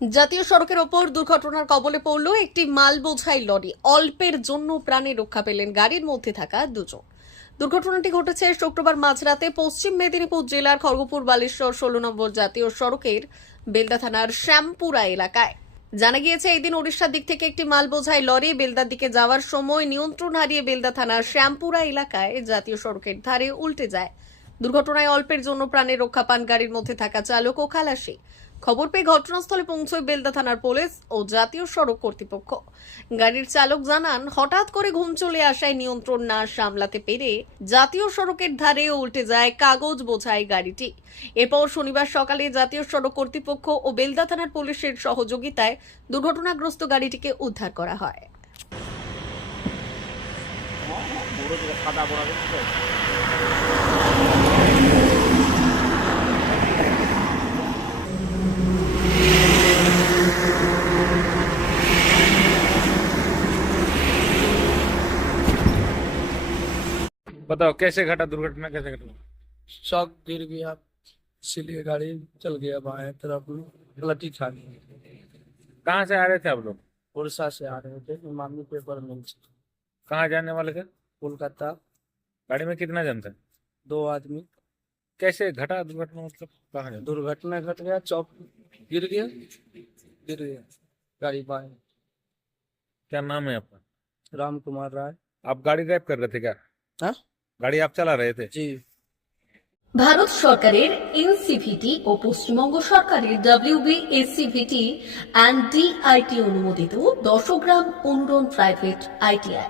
জাতীয় সড়কের ওপর দুর্ঘটনার কবলে পড়ল একটি মাল বোঝাই লরি। অল্পের জন্য প্রাণে রক্ষা পেলেন গাড়ির মধ্যে থাকা দুজন। দুর্ঘটনাটি ঘটেছে শুক্রবার মাঝরাতে পশ্চিম মেদিনীপুর জেলার খড়গপুর বালেশ্বর ষোলো নম্বর জাতীয় সড়কের বেলদা থানার শ্যামপুরা এলাকায়। জানা গিয়েছে এই দিন ওড়িশার দিক থেকে একটি মাল বোঝাই লরি বেলদার দিকে যাওয়ার সময় নিয়ন্ত্রণ হারিয়ে বেলদা থানার শ্যামপুরা এলাকায় জাতীয় সড়কের ধারে উল্টে যায়। দুর্ঘটনায় অল্পের জন্য প্রাণের রক্ষা পান গাড়ির মধ্যে থাকা চালক ও খালাসি। খবর পেয়ে ঘটনাস্থলে পৌঁছয় বেলদা থানার পুলিশ ও জাতীয় সড়ক কর্তৃপক্ষ। গাড়ির চালক জানান, হঠাৎ করে ঘুম চলে আসায় নিয়ন্ত্রণ না সামলাতে পেরে জাতীয় সড়কের ধারে উল্টে যায় কাগজ বোঝায় গাড়িটি। এরপর শনিবার সকালে জাতীয় সড়ক কর্তৃপক্ষ ও বেলদা থানার পুলিশের সহযোগিতায় দুর্ঘটনাগ্রস্ত গাড়িটিকে উদ্ধার করা হয়। বড় যেটা সাদা বড় আছে बताओ कैसे घटा दुर्घटना कैसे घटा शॉक गिर गया इसलिए गाड़ी चल गया बाएं तरफ गलती खा गई कहाँ से आ रहे थे आप लोग उड़ीसा से आ रहे थे इमामी पेपर मिल से कहाँ जाने वाले थे कोलकाता गाड़ी में कितना जन था दो आदमी कैसे घटा दुर्घटना मतलब कहाँ जाना दुर्घटना घट गया चौक गिर गया गिर गया गाड़ी बाएं क्या नाम है आपका राम कुमार राय आप गाड़ी ड्राइव कर रहे थे क्या हाँ? गाड़ी आप चला रहे थे जी ভারত সরকারের এনসিভিটি ও পশ্চিমবঙ্গ সরকারের ডাব্লিউবি এসসিভিটি অ্যান্ড ডিআইটি অনুমোদিত দশগ্রাম অনুরণ প্রাইভেট আইটিআই